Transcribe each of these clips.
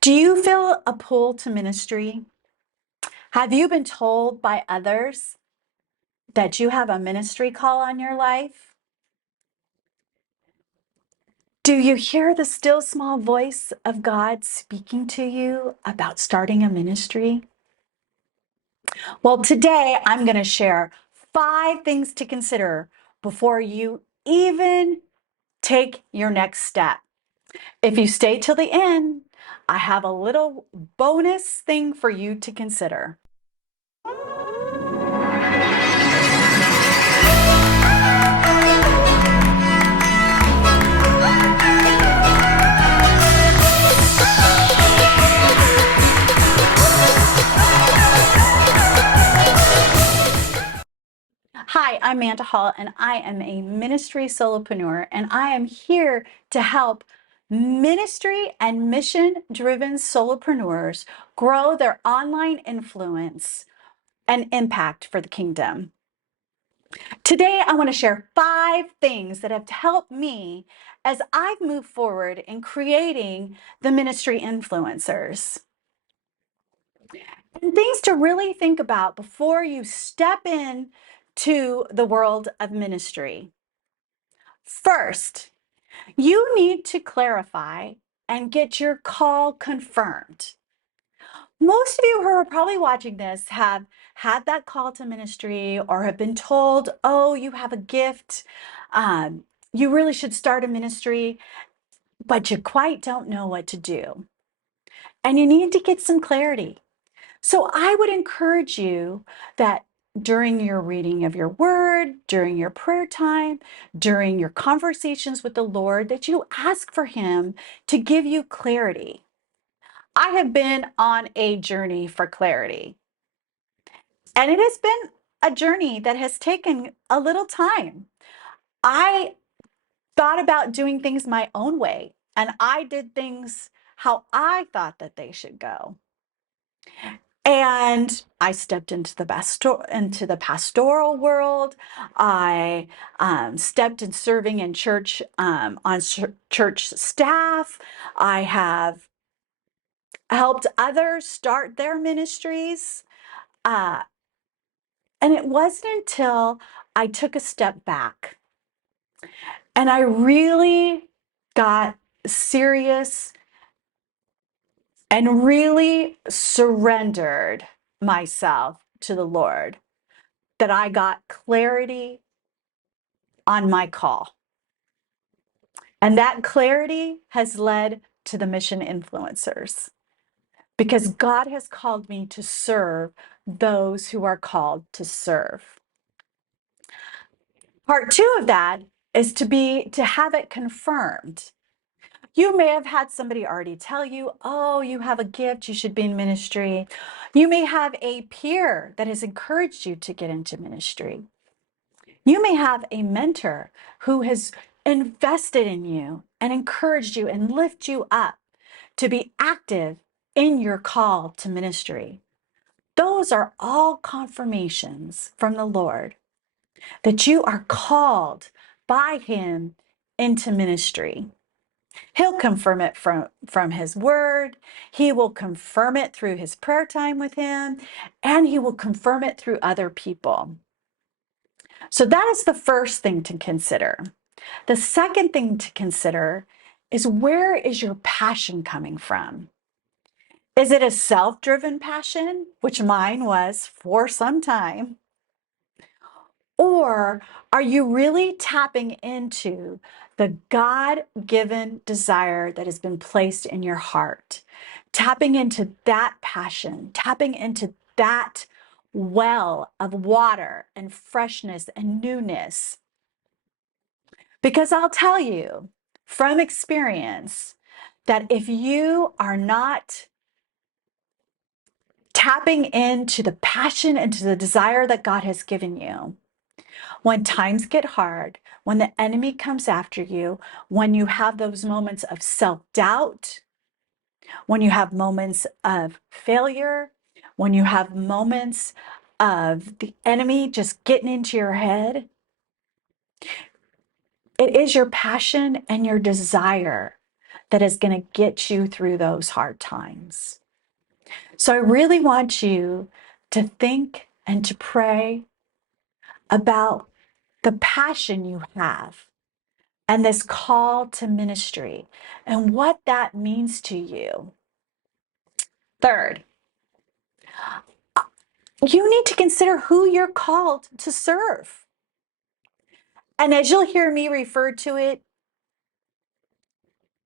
Do you feel a pull to ministry? Have you been told by others that you have a ministry call on your life? Do you hear the still small voice of God speaking to you about starting a ministry? Well, today I'm going to share 5 things to consider before you even take your next step. If you stay till the end, I have a little bonus thing for you to consider. Hi, I'm Amanda Hall, and I am a ministry solopreneur, and I am here to help ministry and mission-driven solopreneurs grow their online influence and impact for the kingdom. Today, I want to share 5 things that have helped me as I've moved forward in creating the ministry influencers. And things to really think about before you step in to the world of ministry. First, you need to clarify and get your call confirmed. Most of you who are probably watching this have had that call to ministry or have been told, oh, you have a gift. You really should start a ministry, but you quite don't know what to do. And you need to get some clarity. So I would encourage you that during your reading of your word, during your prayer time, during your conversations with the Lord, that you ask for Him to give you clarity. I have been on a journey for clarity, and it has been a journey that has taken a little time. I thought about doing things my own way, and I did things how I thought that they should go. And I stepped into the pastoral world. I stepped in serving in church on church staff. I have helped others start their ministries. Uh, and it wasn't until I took a step back and I really got serious and really surrendered myself to the Lord that I got clarity on my call. And that clarity has led to the mission influencers because God has called me to serve those who are called to serve. Part 2 of that is to have it confirmed. You may have had somebody already tell you, oh, you have a gift, you should be in ministry. You may have a peer that has encouraged you to get into ministry. You may have a mentor who has invested in you and encouraged you and lift you up to be active in your call to ministry. Those are all confirmations from the Lord that you are called by Him into ministry. He'll confirm it from His word. He will confirm it through His prayer time with Him, and He will confirm it through other people. So that is the first thing to consider. The second thing to consider is, where is your passion coming from? Is it a self-driven passion, which mine was for some time? Or are you really tapping into the God-given desire that has been placed in your heart? Tapping into that passion, tapping into that well of water and freshness and newness. Because I'll tell you from experience that if you are not tapping into the passion and to the desire that God has given you, when times get hard, when the enemy comes after you, when you have those moments of self-doubt, when you have moments of failure, when you have moments of the enemy just getting into your head, it is your passion and your desire that is going to get you through those hard times. So I really want you to think and to pray about the passion you have and this call to ministry and what that means to you. Third, you need to consider who you're called to serve. And as you'll hear me refer to it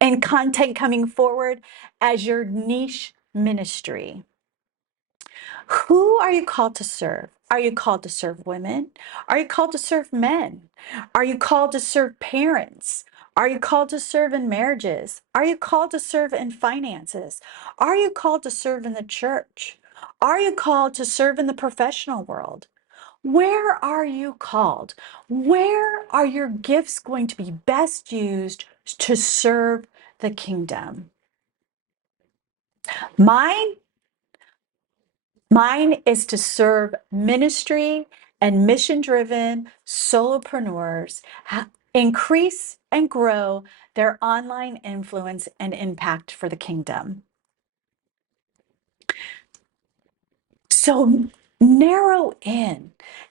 in content coming forward as your niche ministry. Who are you called to serve? Are you called to serve women? Are you called to serve men? Are you called to serve parents? Are you called to serve in marriages? Are you called to serve in finances? Are you called to serve in the church? Are you called to serve in the professional world? Where are you called? Where are your gifts going to be best used to serve the kingdom? Mine is to serve ministry and mission-driven solopreneurs, increase and grow their online influence and impact for the kingdom. So narrow in,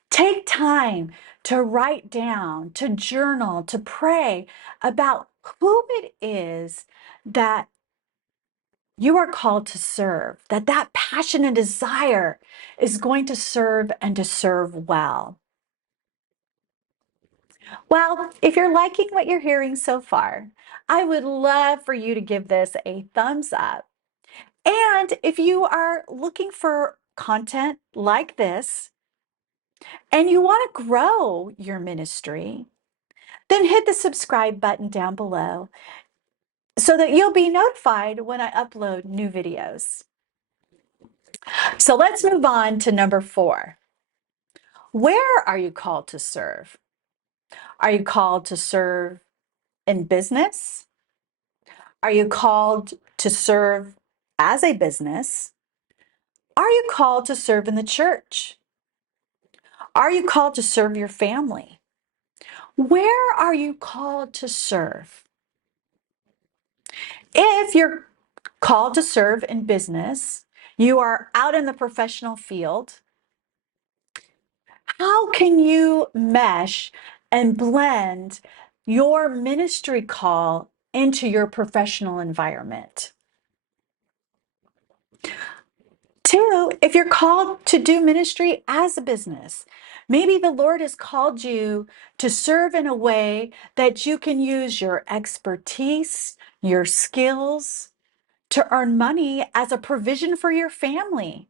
take time to write down, to journal, to pray about who it is that you are called to serve, that passion and desire is going to serve and to serve well. Well, if you're liking what you're hearing so far, I would love for you to give this a thumbs up. And if you are looking for content like this and you want to grow your ministry, then hit the subscribe button down below so that you'll be notified when I upload new videos. So let's move on to number 4. Where are you called to serve? Are you called to serve in business? Are you called to serve as a business? Are you called to serve in the church? Are you called to serve your family? Where are you called to serve? If you're called to serve in business, you are out in the professional field, how can you mesh and blend your ministry call into your professional environment? 2, if you're called to do ministry as a business, maybe the Lord has called you to serve in a way that you can use your expertise, your skills to earn money as a provision for your family,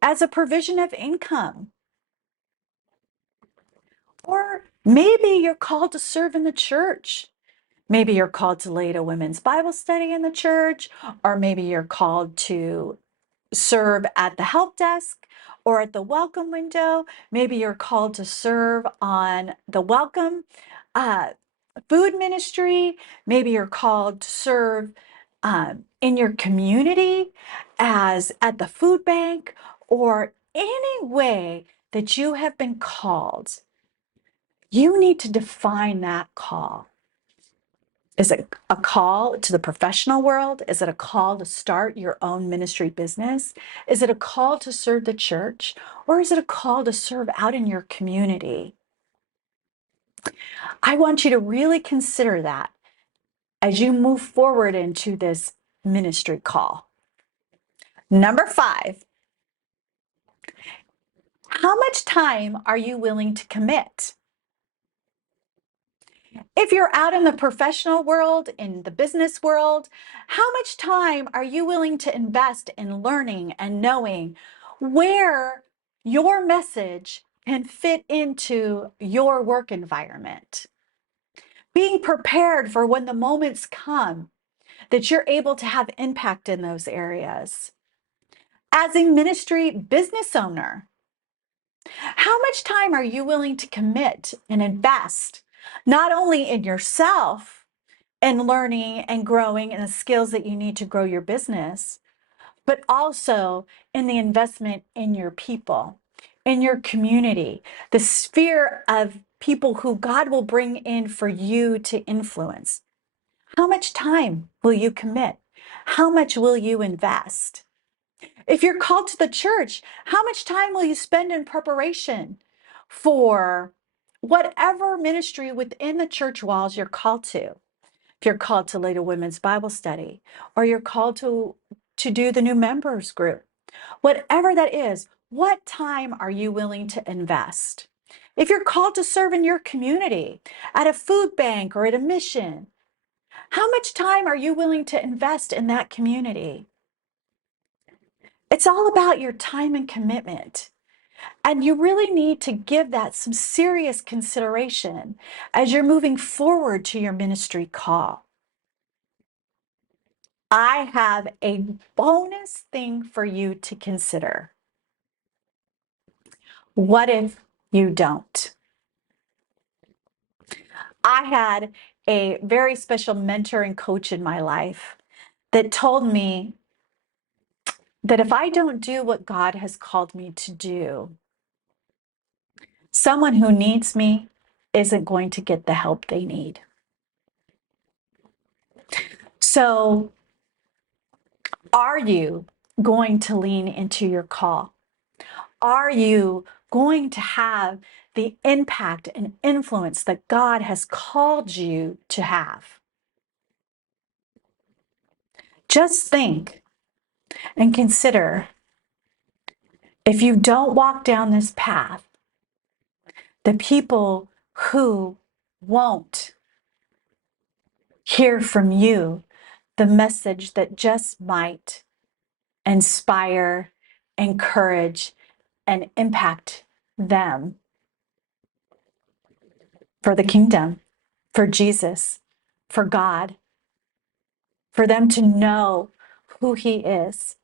as a provision of income. Or maybe you're called to serve in the church. Maybe you're called to lead a women's Bible study in the church, or maybe you're called to serve at the help desk or at the welcome window. Maybe you're called to serve on the welcome food ministry. Maybe you're called to serve in your community as at the food bank, or any way that you have been called. You need to define that call. Is it a call to the professional world? Is it a call to start your own ministry business? Is it a call to serve the church? Or is it a call to serve out in your community? I want you to really consider that as you move forward into this ministry call. Number 5, how much time are you willing to commit? If you're out in the professional world, in the business world, how much time are you willing to invest in learning and knowing where your message can fit into your work environment? Being prepared for when the moments come that you're able to have impact in those areas. As a ministry business owner, how much time are you willing to commit and invest, not only in yourself, and learning and growing and the skills that you need to grow your business, but also in the investment in your people, in your community, the sphere of people who God will bring in for you to influence? How much time will you commit? How much will you invest? If you're called to the church, how much time will you spend in preparation for whatever ministry within the church walls you're called to? If you're called to lead a women's Bible study, or you're called to do the new members group, whatever that is, what time are you willing to invest? If you're called to serve in your community, at a food bank or at a mission, how much time are you willing to invest in that community? It's all about your time and commitment. And you really need to give that some serious consideration as you're moving forward to your ministry call. I have a bonus thing for you to consider. What if you don't? I had a very special mentor and coach in my life that told me that if I don't do what God has called me to do, someone who needs me isn't going to get the help they need. So, are you going to lean into your call? Are you going to have the impact and influence that God has called you to have? Just think and consider, if you don't walk down this path, the people who won't hear from you the message that just might inspire, encourage, and impact them for the kingdom, for Jesus, for God, for them to know who He is,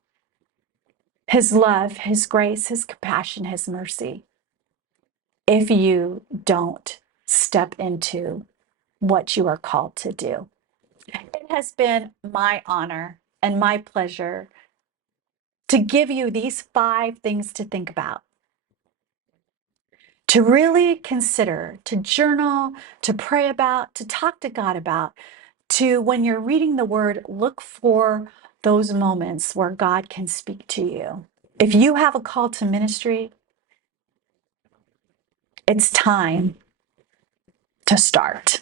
His love, His grace, His compassion, His mercy. If you don't step into what you are called to do. It has been my honor and my pleasure to give you these 5 things to think about, to really consider, to journal, to pray about, to talk to God about, to, when you're reading the word, look for those moments where God can speak to you. If you have a call to ministry, it's time to start.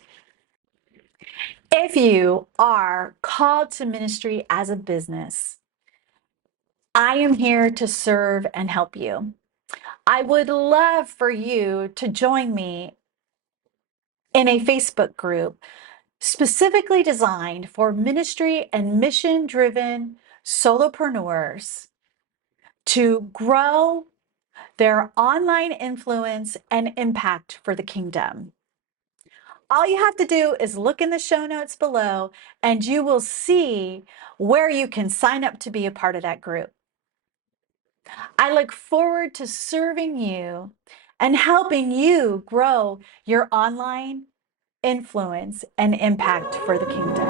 If you are called to ministry as a business, I am here to serve and help you. I would love for you to join me in a Facebook group specifically designed for ministry and mission-driven solopreneurs to grow their online influence and impact for the kingdom. All you have to do is look in the show notes below and you will see where you can sign up to be a part of that group. I look forward to serving you and helping you grow your online influence and impact for the kingdom.